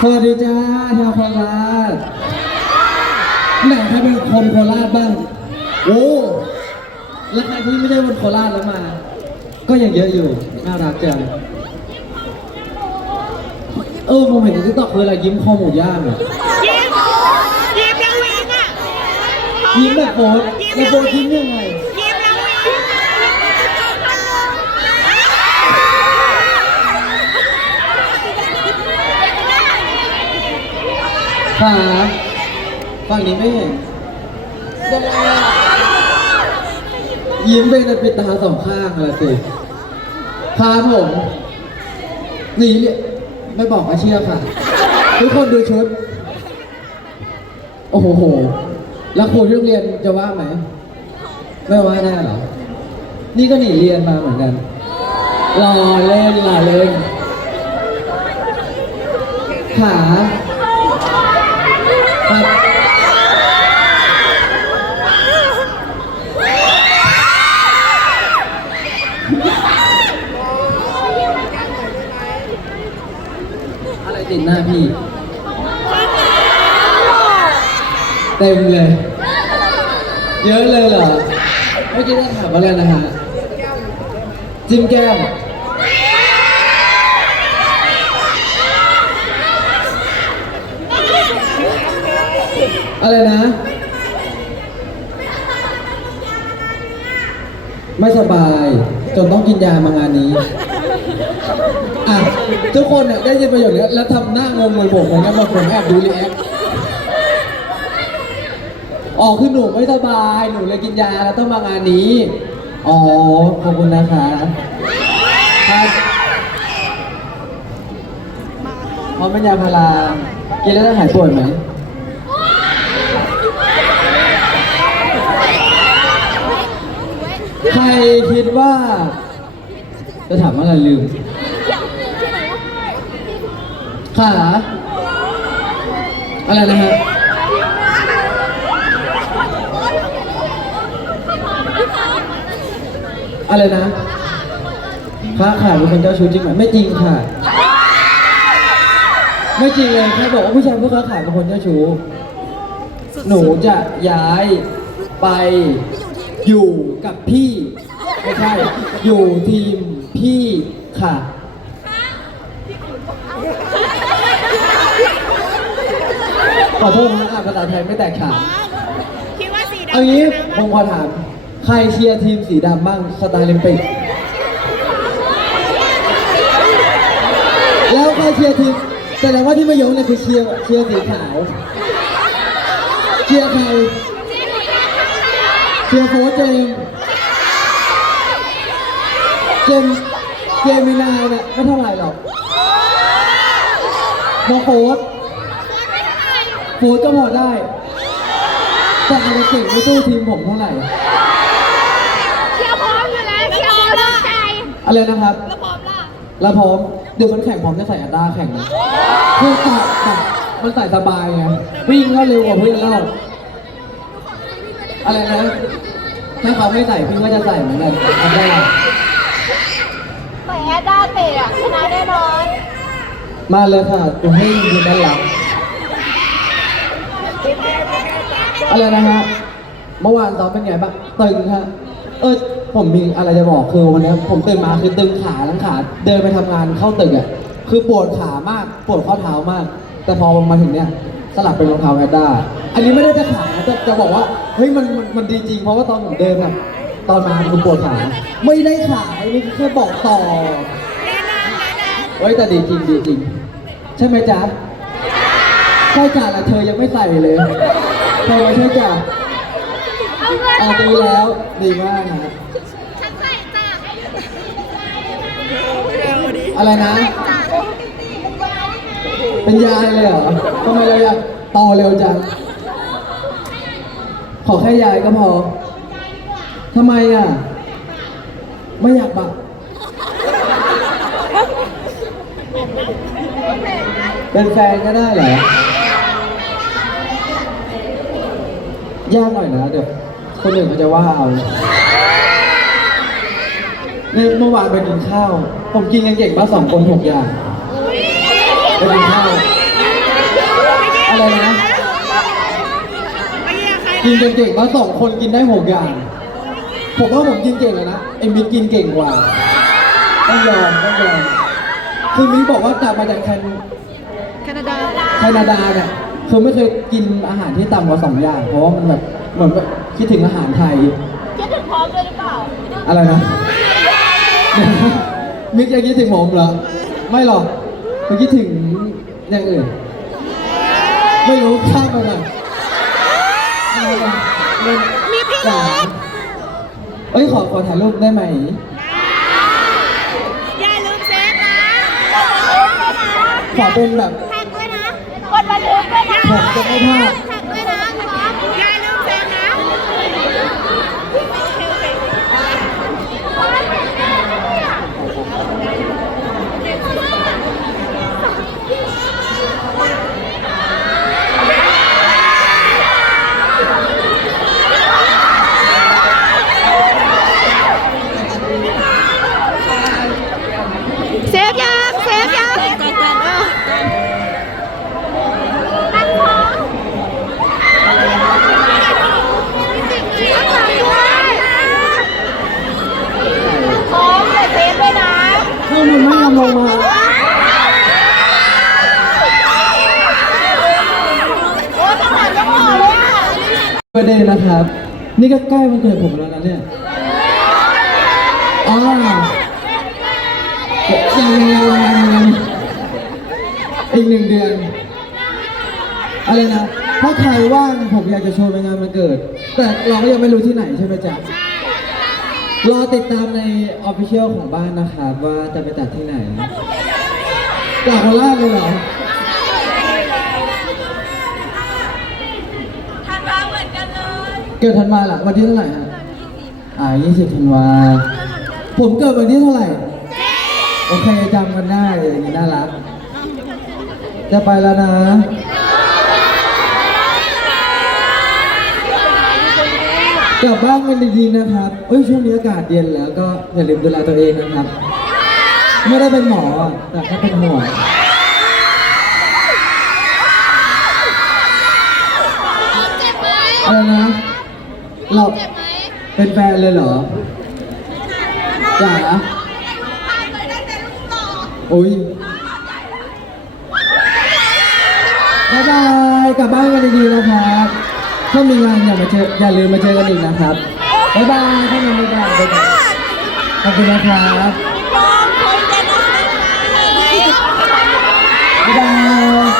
สวัสดีจ้าชาวโคราชไหนใครเป็นคนโคราชบ้างโอ้แล้วใครที่ไม่ใช่คนโคราชแล้วมา ก็ยังเยอะอยู่น่ารักจังเออผมเห็นในทิกตอกคืออะไรยิ้มคอหมูย่างอะยิ้มยิ้มแล้ววิ่งอะยิ้มแบบโฟสแล้วโฟสยิ้มยังไง ยิ้มแล้ววิ่ง ขาฝั่งนี้ไม่เห็นยิ้มไปแต่ปิดตาสองข้างอะไรสิครับผมหนีเนี่ยไม่บอกอาเชื่อค่ะ ทุกคนดูชุด โอ้โห แล้วครูที่โรงเรียนจะว่าไหม ไม่ว่าแน่หรอ นี่ก็หนีเรียนมาเหมือนกันรอเล่นรอเล่นขา อะไรติดหน้าพี่ เต็มเลย เยอะเลยเหรอ เมื่อกี้ได้ถามอะไรนะฮะ จิ้มแก้ม อะไรนะ ไม่สบาย จนต้องกินยามางานนี้อะทุกคนเนี่ยได้ยินประโยคนี้แล้วทำหน้างงเหมือนผมเหมือนกันบางคนแอบดูรีแอคอ๋อคือหนูไม่สบายหนูเลยกินยาแล้วต้องมางานนี้ อ๋อ ขอบคุณนะคะครับพร้อมเป็นยาพารากินแล้วจะหายปวดไหม ใครคิดว่า จะถามว่าอะไรลืม ขาอะไรนะฮะอะไรนะพระขาเป็นคนเจ้าชู้จริงไหมไม่จริงค่ะ ไม่จริงเลยแค่บอกว่าผู้ชายผู้ค้าขายเป็นคนเจ้าชู้หนูจะย้ายไป อยู่กับพี่ไม่ใช่อยู่ทีมพี่ค่ะ ขอโทษนะอ่านภาษาไทยไม่แตกฉานคิดว่าสีดำเอางี้ชนะผมขอถาม ใครเชียร์ทีมสีดำบ้างสไตล์ลิมปิก แล้วใครเชียร์ทีมแสดงว่าที่มายงเนี่ยคือเชียร์เชียร์สีขาว เชียร์ใคร เชียร์โฟร์เจมส์เจมส์เจมินายเนี่ยไม่เท่าไหร่หรอกน้องโฟร์โฟร์ก็พอได้ แต่อาจจะเก่งไม่สู้ทีมผมเท่าไหร่ เชียร์พร้อมอยู่แล้วเชียร์พร้อมแล้วใจอะไรนะครับ แล้วพร้อมล่ะแล้วพร้อมเดี๋ยวมันแข่งพร้อมจะใส่อันด้าแข่งนะคือใส่แบบมันใส่สบายไงวิ่งก็เร็วกว่าเพื่อนเรา อะไรนะถ้าเขาไม่ใส่พี่ก็จะใส่เหมือนกันอันด้าแต่แอดด้าเตะอะชนะแน่นอนมาเลยค่ะตัวให้ยืนด้านหลังอะไรนะฮะเมื่อวานซ้อมเป็นไงบ้างตึงฮะเออผมมีอะไรจะบอกคือวันนี้ผมตื่นมาคือตึงขาทั้งขาเดินไปทำงานเข้าตึกอะคือปวดขามากปวดข้อเท้ามาก แต่พอมาถึงเนี่ยสลับเป็นรองเท้าแอดด้าอันนี้ไม่ได้จะขายนะแต่จะบอกว่า เฮ้ยมันมันมันดีจริง เพราะว่าตอนผมเดินอะตอนมาคือปวดขาไม่ได้ขายนี่คือแค่บอกต่อเฮ้ยแต่ดีจริงดีจริง ใช่ไหมจ๊ะใช่จ้ะละเธอยังไม่ใส่เลยเธอไม่ใช่จ้ะเอาเงินเอาดีแล้วดีมากนะฉันใส่จ้ะอะไรนะ เป็นยายเลยเหรอทำไมเราอยากต่อเร็วจัง ขอแค่ยายก็พอทำไมอะ ไม่อยากบักเป็นแฟนก็ได้เหรอยากหน่อยนะเดี๋ยวคนอื่นเขาจะว่าเอาเนี่ยเมื่อวานไปกินข้าว ผมกินกันเก่งมาสองคนหกอย่างไปกินข้าวอะไรนะ กินเก่งๆมาสองคนกินได้หกอย่าง ผมว่าผมกินเก่งเลยนะเอ็มมิกกินเก่งกว่าต้องยอมต้องยอมคือมิกบอกว่ากลับมาจากแคนแคนาดาแคนาดาเนี่ยคือไม่เคยกินอาหารที่ต่ำกว่าสองอย่างเพราะว่ามันแบบเหมือนแบบคิดถึงอาหารไทย คิดถึงพร้อมด้วยหรือเปล่าอะไรนะ มิกยังคิดถึงผมเหรอ ไม่หรอกผมคิดถึงอย่างอื่น ไม่รู้ข้ามไปก่อน อะไรนะเล่นมีพี่จ๋าเอ้ยขอขอถ่ายรูปได้ไหม อย่าลืมเซฟนะขอเป็นแบบ แท็กด้วยนะกดบันทึกด้วยนะผมจะไม่พลาดแท็กด้วยนะพร้อมอย่าลืมเซฟนะ เซฟยังเซฟยังก่อนก่อนเออตั้งพร้อมตั้งหลังด้วยพร้อมแต่เซฟด้วยนะ ถ้ามันไม่ยอมลงมา โอ้ยตั้งหลังก็พอเลยอะ ประเด็นนะครับ นี่ก็ใกล้วันเกิดผมแล้วนะเนี่ยอ๋อยังยังอีกหนึ่งเดือน อะไรนะ ถ้าใครว่างผมอยากจะโชว์ในงานวันเกิด แต่เราก็ยังไม่รู้ที่ไหนใช่ไหมจ๊ะ รอติดตามในออฟฟิเชียลของบ้านนะครับว่าจะไปตัดที่ไหนจากโคราชเลยเหรอ ทางเราเหมือนกัน เลยเกิดธันวาหลังวันที่เท่าไหร่ฮะอ่า20ธันวา ผมเกิดวันที่เท่าไหร่โอเคจำกันได้อย่างนี้น่ารัก จะไปแล้วนะกลับบ้านกันดีๆนะครับเอ้ยช่วงนี้อากาศเย็นแล้วก็อย่าลืมดูแลตัวเองนะครับ ไม่ได้เป็นหมออะแต่แค่เป็นห่วงเจ็บไหมอะไรนะ เราเป็นแฟนเลยเหรอจ๋าโอ้ยบายบายกลับบ้านกันดีๆนะครับถ้ามีงานอย่ามาเจออย่าลืมมาเจอกันอีกนะครับบ๊ายบายถ้ามีงานบ๊ายบายขอบคุณนะครับบ๊ายบาย